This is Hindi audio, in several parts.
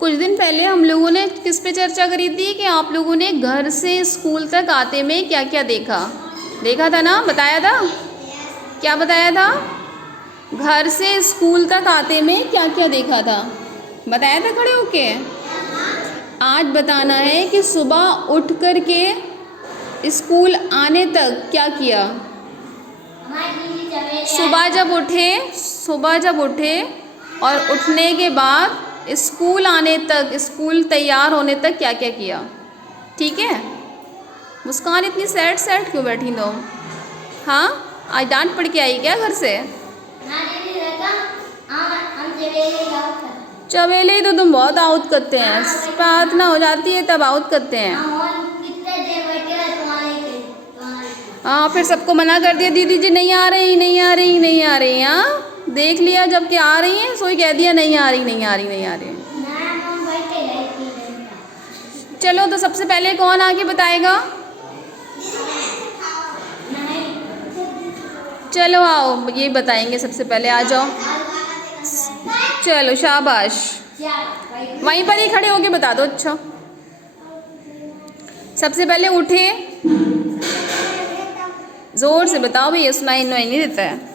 कुछ दिन पहले हम लोगों ने किस पे चर्चा करी थी कि आप लोगों ने घर से स्कूल तक आते में क्या क्या देखा था ना, बताया था? क्या बताया था? घर से स्कूल तक आते में क्या क्या देखा था, बताया था खड़े होके। आज बताना है कि सुबह उठ कर के स्कूल आने तक क्या किया। सुबह जब उठे और उठने के बाद स्कूल आने तक, स्कूल तैयार होने तक क्या क्या किया। ठीक है। मुस्कान इतनी सैड क्यों बैठी तुम? हाँ, आज डांट पड़ के आई क्या घर से? चवेले ही तो तुम बहुत आउट करते हैं, प्रार्थना हो जाती है तब आउट करते हैं। हाँ, फिर सबको मना कर दिया दीदी जी नहीं आ रही। हाँ, देख लिया जब कि आ रही हैं, सोई कह दिया नहीं आ रही। चलो तो सबसे पहले कौन आके बताएगा? चलो आओ, ये बताएंगे सबसे पहले, आ जाओ। चलो शाबाश, वहीं पर ही खड़े होके बता दो। अच्छा, सबसे पहले उठे, जोर से बताओ भैया, सुनाई नहीं देता है।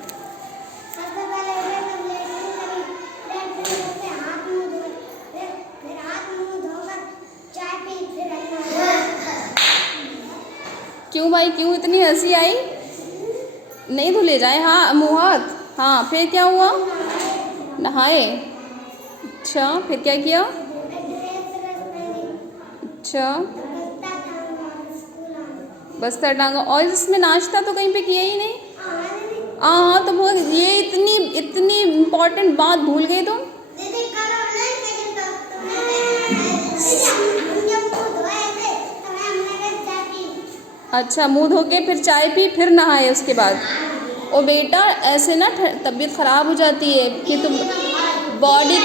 क्यों भाई, क्यों इतनी हंसी आई? नहीं धुले जाए, हाँ मुँह हाथ। हाँ, फिर क्या हुआ? नहाए। अच्छा, फिर क्या किया? अच्छा, बस्तर टांगा। और इसमें नाश्ता तो कहीं पे किया ही नहीं। हाँ, तो ये इतनी इम्पोर्टेंट बात भूल गई तुम। अच्छा, मुंह धो के फिर चाय पी, फिर नहाए उसके बाद। ओ बेटा, ऐसे ना तबीयत ख़राब हो जाती है कि तुम बॉडी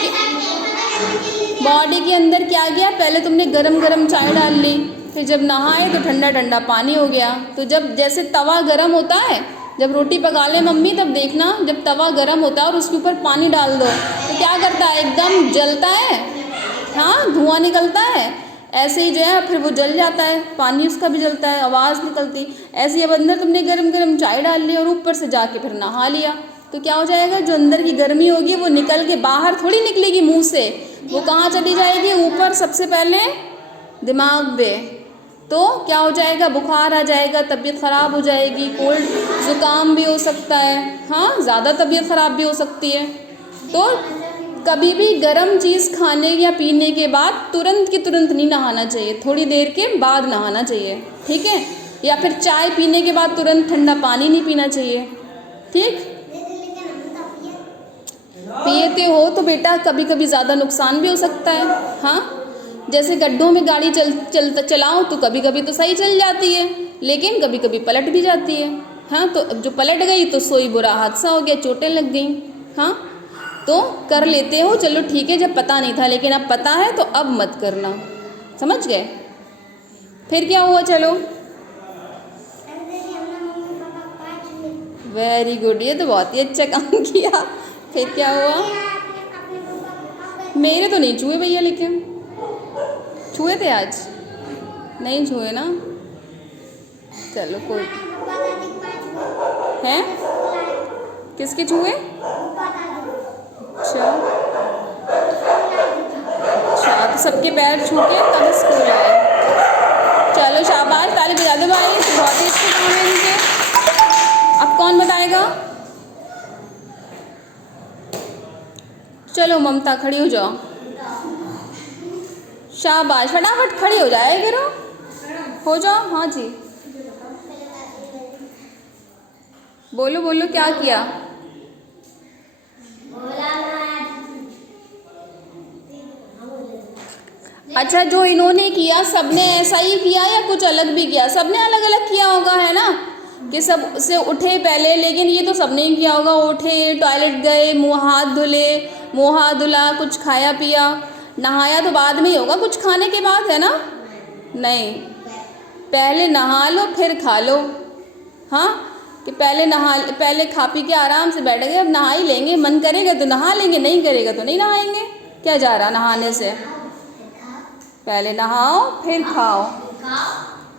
के अंदर क्या गया, पहले तुमने गरम चाय डाल ली, फिर जब नहाए तो ठंडा पानी हो गया। तो जब जैसे तवा गरम होता है, जब रोटी पका ले मम्मी तब देखना, जब तवा गरम होता है और उसके ऊपर पानी डाल दो तो क्या करता है, एकदम जलता है। हाँ, धुआं निकलता है। ऐसे ही जो है फिर वो जल जाता है, पानी उसका भी जलता है, आवाज़ निकलती। ऐसे ही अब अंदर तुमने गरम चाय डाल ली और ऊपर से जाके फिर नहा लिया तो क्या हो जाएगा, जो अंदर की गर्मी होगी वो निकल के बाहर थोड़ी निकलेगी मुंह से, वो कहाँ चली जाएगी, ऊपर सबसे पहले दिमाग में। तो क्या हो जाएगा, बुखार आ जाएगा, तबीयत ख़राब हो जाएगी, कोल्ड ज़ुकाम भी हो सकता है। हाँ, ज़्यादा तबीयत ख़राब भी हो सकती है। तो कभी भी गर्म चीज़ खाने या पीने के बाद तुरंत की तुरंत नहीं नहाना चाहिए, थोड़ी देर के बाद नहाना चाहिए। ठीक है। या फिर चाय पीने के बाद तुरंत ठंडा पानी नहीं पीना चाहिए। ठीक, पीते हो तो बेटा कभी कभी ज़्यादा नुकसान भी हो सकता है। हाँ, जैसे गड्ढों में गाड़ी चलाओ तो कभी कभी तो सही चल जाती है, लेकिन कभी कभी पलट भी जाती है। हाँ, तो जो पलट गई तो सोई बुरा हादसा हो गया, चोटें लग गई। हाँ, तो कर लेते हो, चलो ठीक है, जब पता नहीं था, लेकिन अब पता है तो अब मत करना, समझ गए? फिर क्या हुआ? चलो, वेरी गुड, ये तो बहुत ही अच्छा काम किया। फिर क्या हुआ? मेरे तो नहीं छुए भैया, लेकिन छुए थे आज? नहीं छुए ना, चलो कोई हैं। किसके छुए? अच्छा, तो सबके पैर छू के तब स्कूल आए। चलो शाबाश, ताली बजा दो भाई, बहुत ही अच्छे काम है इनके। अब कौन बताएगा? चलो ममता, खड़ी हो जाओ। शाबाश, फटाफट खड़ी हो जाए करो, हो जाओ। हाँ जी, बोलो क्या किया? अच्छा, जो इन्होंने किया सबने ऐसा ही किया या कुछ अलग भी किया? सबने अलग अलग किया होगा, है ना, कि सब से उठे पहले, लेकिन ये तो सबने ही किया होगा। उठे, टॉयलेट गए, मुँह हाथ धुला, कुछ खाया पिया। नहाया तो बाद में ही होगा, कुछ खाने के बाद, है ना? नहीं, पहले नहा लो फिर खा लो। हाँ, कि पहले खा पी के आराम से बैठ गए, अब नहा ही लेंगे, मन करेगा तो नहा लेंगे, नहीं करेगा तो नहीं नहाएंगे। क्या जा रहा नहाने से? पहले नहाओ फिर खाओ,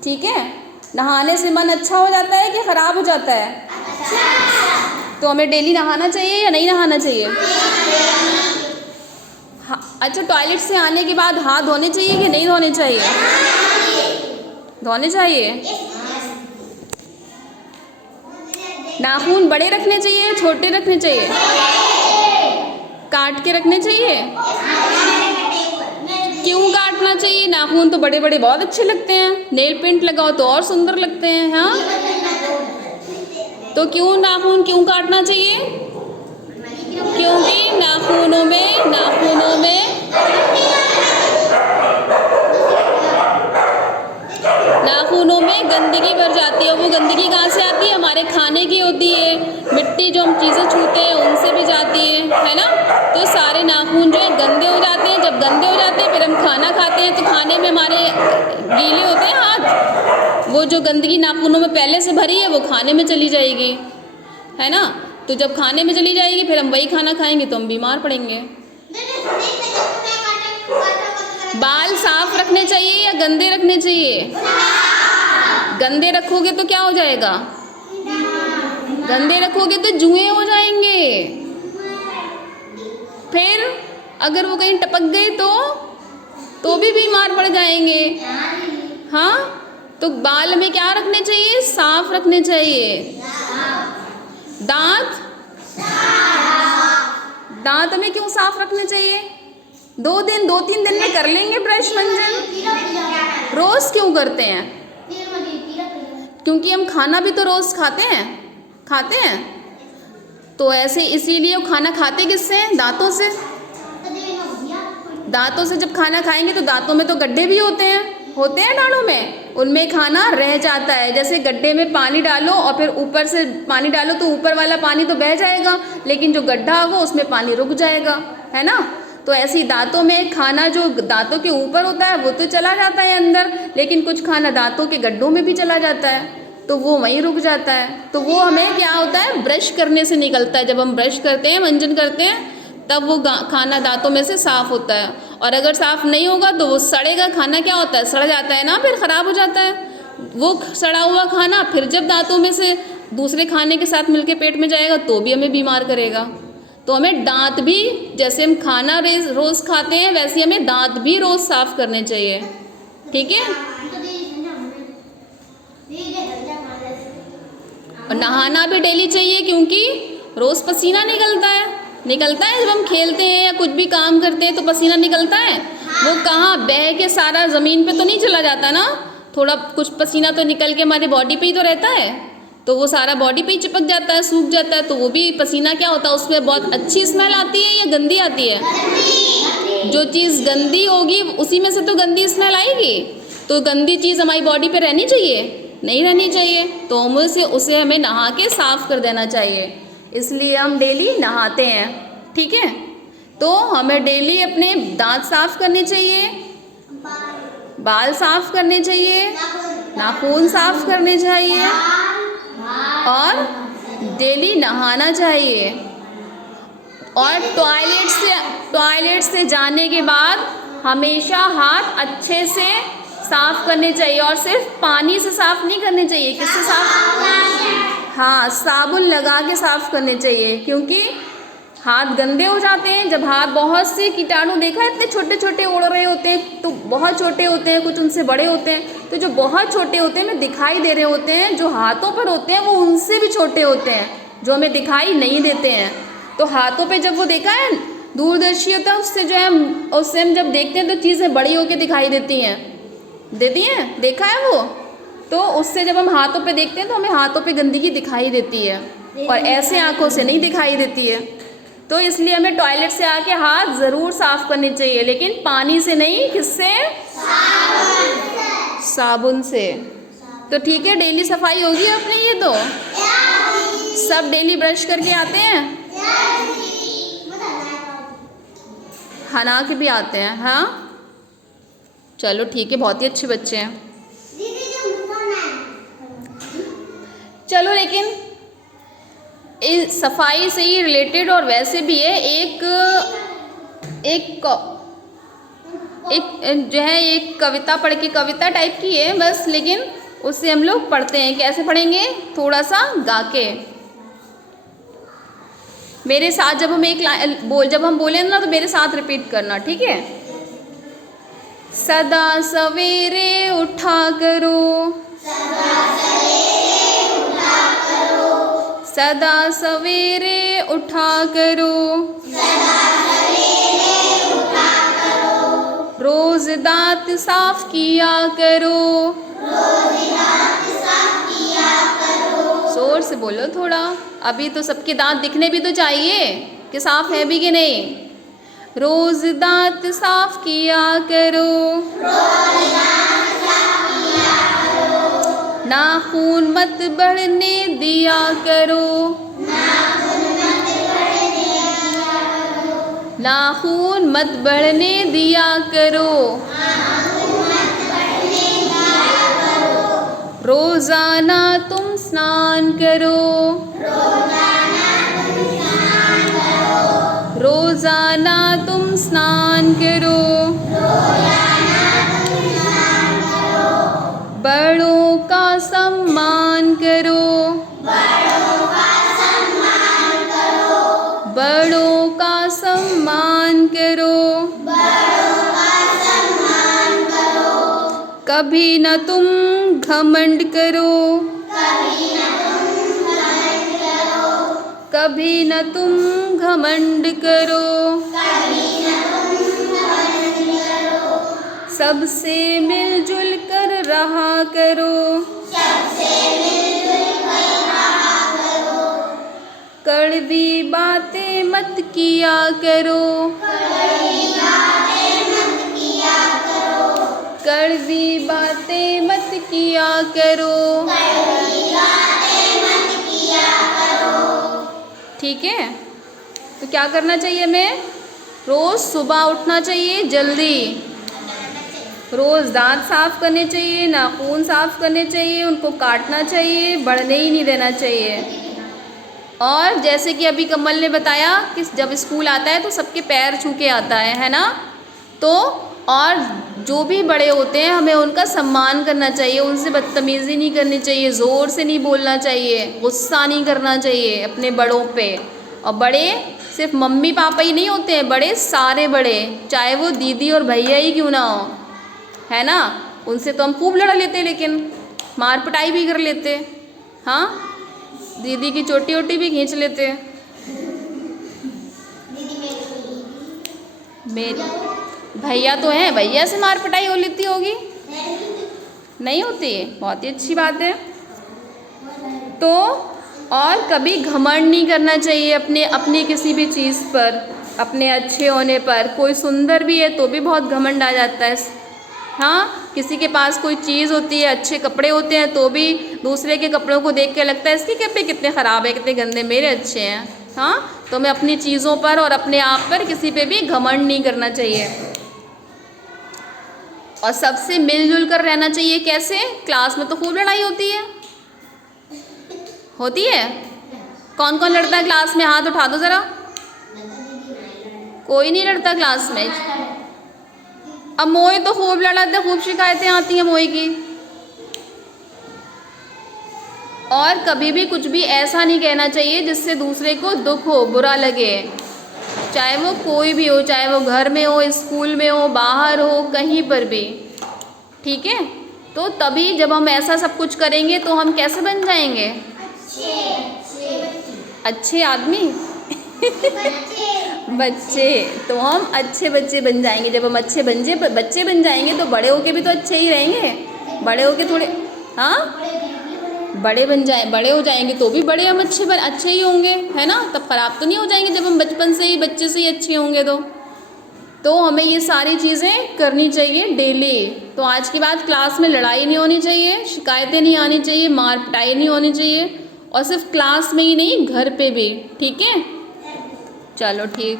ठीक है। नहाने से मन अच्छा हो जाता है कि ख़राब हो जाता है? तो हमें डेली नहाना चाहिए या नहीं नहाना चाहिए? अच्छा, टॉयलेट से आने के बाद हाथ धोने चाहिए कि नहीं धोने चाहिए? धोने चाहिए। नाखून बड़े रखने चाहिए, छोटे रखने चाहिए? काट के रखने चाहिए। क्यों काटना चाहिए? नाखून तो बड़े बड़े बहुत अच्छे लगते हैं, नेल पेंट लगाओ तो और सुंदर लगते हैं। हाँ, तो क्यों नाखून क्यों काटना चाहिए? क्योंकि नाखूनों में गंदगी भर जाती है। वो गंदगी कहाँ से आती है? हमारे खाने की होती है, मिट्टी जो हम चीज़ें छूते हैं उनसे भी जाती है ना। तो सारे नाखून जो है गंदे हो जाते हैं। जब गंदे हो जाते हैं फिर हम खाना खाते हैं तो खाने में हमारे गीले होते हैं हाथ, वो जो गंदगी नाखूनों में पहले से भरी है वो खाने में चली जाएगी, है ना। तो जब खाने में चली जाएगी फिर हम वही खाना खाएंगे तो हम बीमार पड़ेंगे। बाल साफ रखने चाहिए या गंदे रखने चाहिए? गंदे रखोगे तो क्या हो जाएगा? गंदे रखोगे तो जुएं हो जाएंगे। फिर अगर वो कहीं टपक गए तो भी बीमार पड़ जाएंगे। हाँ, तो बाल में क्या रखने चाहिए? साफ रखने चाहिए। दांत हमें क्यों साफ रखने चाहिए? 2-3 दिन में कर लेंगे ब्रश मंजन। रोज क्यों करते हैं? क्योंकि हम खाना भी तो रोज खाते हैं। तो ऐसे इसीलिए वो खाना खाते किससे? दांतों से। दांतों से जब खाना खाएंगे तो दांतों में तो गड्ढे भी होते हैं दाढ़ों में, उनमें खाना रह जाता है। जैसे गड्ढे में पानी डालो और फिर ऊपर से पानी डालो तो ऊपर वाला पानी तो बह जाएगा, लेकिन जो गड्ढा होगा उसमें पानी रुक जाएगा, है ना। तो ऐसे ही दांतों में खाना जो दांतों के ऊपर होता है वो तो चला जाता है अंदर, लेकिन कुछ खाना दांतों के गड्ढों में भी चला जाता है तो वो वहीं रुक जाता है। तो वो हमें क्या होता है? ब्रश करने से निकलता है। जब हम ब्रश करते हैं, मंजन करते हैं, तब वो खाना दांतों में से साफ होता है। और अगर साफ नहीं होगा तो वो सड़ेगा। खाना क्या होता है? सड़ जाता है ना, फिर ख़राब हो जाता है। वो सड़ा हुआ खाना फिर जब दांतों में से दूसरे खाने के साथ मिलके पेट में जाएगा तो भी हमें बीमार करेगा। तो हमें दांत भी, जैसे हम खाना रोज़ खाते हैं वैसे हमें दांत भी रोज़ साफ करने चाहिए, ठीक है। और नहाना भी डेली चाहिए क्योंकि रोज़ पसीना निकलता है जब हम खेलते हैं या कुछ भी काम करते हैं तो पसीना निकलता है। वो कहाँ बह के सारा ज़मीन पे तो नहीं चला जाता ना, थोड़ा कुछ पसीना तो निकल के हमारी बॉडी पे ही तो रहता है, तो वो सारा बॉडी पे ही चिपक जाता है, सूख जाता है। तो वो भी पसीना क्या होता है, उसमें बहुत अच्छी स्मेल आती है या गंदी आती है? जो चीज़ गंदी होगी उसी में से तो गंदी स्मेल आएगी। तो गंदी चीज़ हमारी बॉडी पे रहनी चाहिए? नहीं रहनी चाहिए। तो उसे हमें नहा के साफ़ कर देना चाहिए, इसलिए हम डेली नहाते हैं, ठीक है। तो हमें डेली अपने दांत साफ करने चाहिए, बाल साफ करने चाहिए, नाखून साफ करने चाहिए और डेली नहाना चाहिए। और टॉयलेट से जाने के बाद हमेशा हाथ अच्छे से साफ करने चाहिए। और सिर्फ पानी से साफ नहीं करने चाहिए। किससे साफ? हाँ, साबुन लगा के साफ करने चाहिए, क्योंकि हाथ गंदे हो जाते हैं। जब हाथ बहुत से कीटाणु, देखा है इतने छोटे छोटे उड़ रहे होते हैं, तो बहुत छोटे होते हैं, कुछ उनसे बड़े होते हैं। तो जो बहुत छोटे होते हैं, हमें दिखाई दे रहे होते हैं, जो हाथों पर होते हैं वो उनसे भी छोटे होते हैं, जो हमें दिखाई नहीं देते हैं। तो हाथों पे जब वो देखा है दूरदर्शी होता है, उससे हम जब देखते हैं तो चीज़ें बड़ी होकर दिखाई देती हैं, देखा है वो। तो उससे जब हम हाथों पे देखते हैं तो हमें हाथों पे गंदगी दिखाई देती है, और ऐसे आंखों से नहीं दिखाई देती है। तो इसलिए हमें टॉयलेट से आके हाथ ज़रूर साफ़ करने चाहिए, लेकिन पानी से नहीं, किससे? साबुन से। तो ठीक है, डेली सफाई होगी अपनी। ये तो सब डेली ब्रश करके आते हैं, हना के भी आते हैं। हाँ, चलो ठीक है, बहुत ही अच्छे बच्चे हैं। चलो, लेकिन इस सफाई से ही रिलेटेड और वैसे भी है एक एक जो है एक कविता पढ़ के, कविता टाइप की है बस, लेकिन उससे हम लोग पढ़ते हैं। कैसे पढ़ेंगे? थोड़ा सा गा के। मेरे साथ जब हम बोले ना तो मेरे साथ रिपीट करना, ठीक है? सदा सवेरे उठा करो, सदा सवेरे उठा करो, रोज दांत साफ किया करो। जोर से बोलो थोड़ा, अभी तो सबके दांत दिखने भी तो चाहिए कि साफ है भी कि नहीं। रोज दांत साफ किया करो, नाखून मत बढ़ने दिया करो, नाखून मत बढ़ने दिया करो, रोजाना तुम स्नान करो, रोजाना तुम स्नान करो, बड़ों का सम्मान करो, बड़ों का सम्मान करो, कभी न तुम घमंड करो, कभी न तुम घमंड करो, सबसे मिलजुल कर रहा करो, कड़वी बातें मत किया करो, कड़वी बातें मत किया करो, ठीक है? तो क्या करना चाहिए हमें? रोज़ सुबह उठना चाहिए जल्दी, रोज़ दांत साफ करने चाहिए, नाखून साफ करने चाहिए, उनको काटना चाहिए, बढ़ने ही नहीं देना चाहिए। और जैसे कि अभी कमल ने बताया कि जब स्कूल आता है तो सबके पैर छू के आता है ना? तो और जो भी बड़े होते हैं हमें उनका सम्मान करना चाहिए, उनसे बदतमीज़ी नहीं करनी चाहिए, ज़ोर से नहीं बोलना चाहिए, गुस्सा नहीं करना चाहिए अपने बड़ों पे। और बड़े सिर्फ मम्मी पापा ही नहीं होते हैं, बड़े सारे बड़े, चाहे वो दीदी और भैया ही क्यों ना हो, है ना? उनसे तो हम खूब लड़ लेते, लेकिन मार पिटाई भी कर लेते, हाँ, दीदी की चोटी वोटी भी खींच लेते। मेरी भैया तो हैं, भैया से मार पिटाई हो लेती होगी? नहीं होती है, बहुत ही अच्छी बात है। तो और कभी घमंड नहीं करना चाहिए अपने किसी भी चीज़ पर, अपने अच्छे होने पर। कोई सुंदर भी है तो भी बहुत घमंड आ जाता है, हाँ। किसी के पास कोई चीज़ होती है, अच्छे कपड़े होते हैं, तो भी दूसरे के कपड़ों को देख के लगता है इसके कपड़े कितने ख़राब है, कितने गंदे, मेरे अच्छे हैं, हाँ। तो हमें अपनी चीज़ों पर और अपने आप पर किसी पे भी घमंड नहीं करना चाहिए। और सबसे मिलजुल कर रहना चाहिए। कैसे? क्लास में तो खूब लड़ाई होती है, होती है? कौन कौन लड़ता है क्लास में? हाथ उठा दो ज़रा। कोई नहीं लड़ता क्लास में। अब मोए तो खूब लड़ाते, खूब शिकायतें आती हैं मोए की। और कभी भी कुछ भी ऐसा नहीं कहना चाहिए जिससे दूसरे को दुख हो, बुरा लगे, चाहे वो कोई भी हो, चाहे वो घर में हो, स्कूल में हो, बाहर हो, कहीं पर भी, ठीक है? तो तभी जब हम ऐसा सब कुछ करेंगे तो हम कैसे बन जाएंगे? अच्छे आदमी बच्चे। तो हम अच्छे बच्चे बन जाएंगे। जब हम अच्छे बच्चे बन जाएंगे तो बड़े होके भी तो अच्छे ही रहेंगे। बड़े होके थोड़े, हाँ, बड़े हो जाएंगे तो भी बड़े हम अच्छे ही होंगे, है ना? तब खराब तो नहीं हो जाएंगे जब हम बचपन से ही बच्चे से ही अच्छे होंगे। तो हमें ये सारी चीज़ें करनी चाहिए डेली। तो आज के बाद क्लास में लड़ाई नहीं होनी चाहिए, शिकायतें नहीं आनी चाहिए, मार पिटाई नहीं होनी चाहिए, और सिर्फ क्लास में ही नहीं, घर पे भी, ठीक है? चलो ठीक।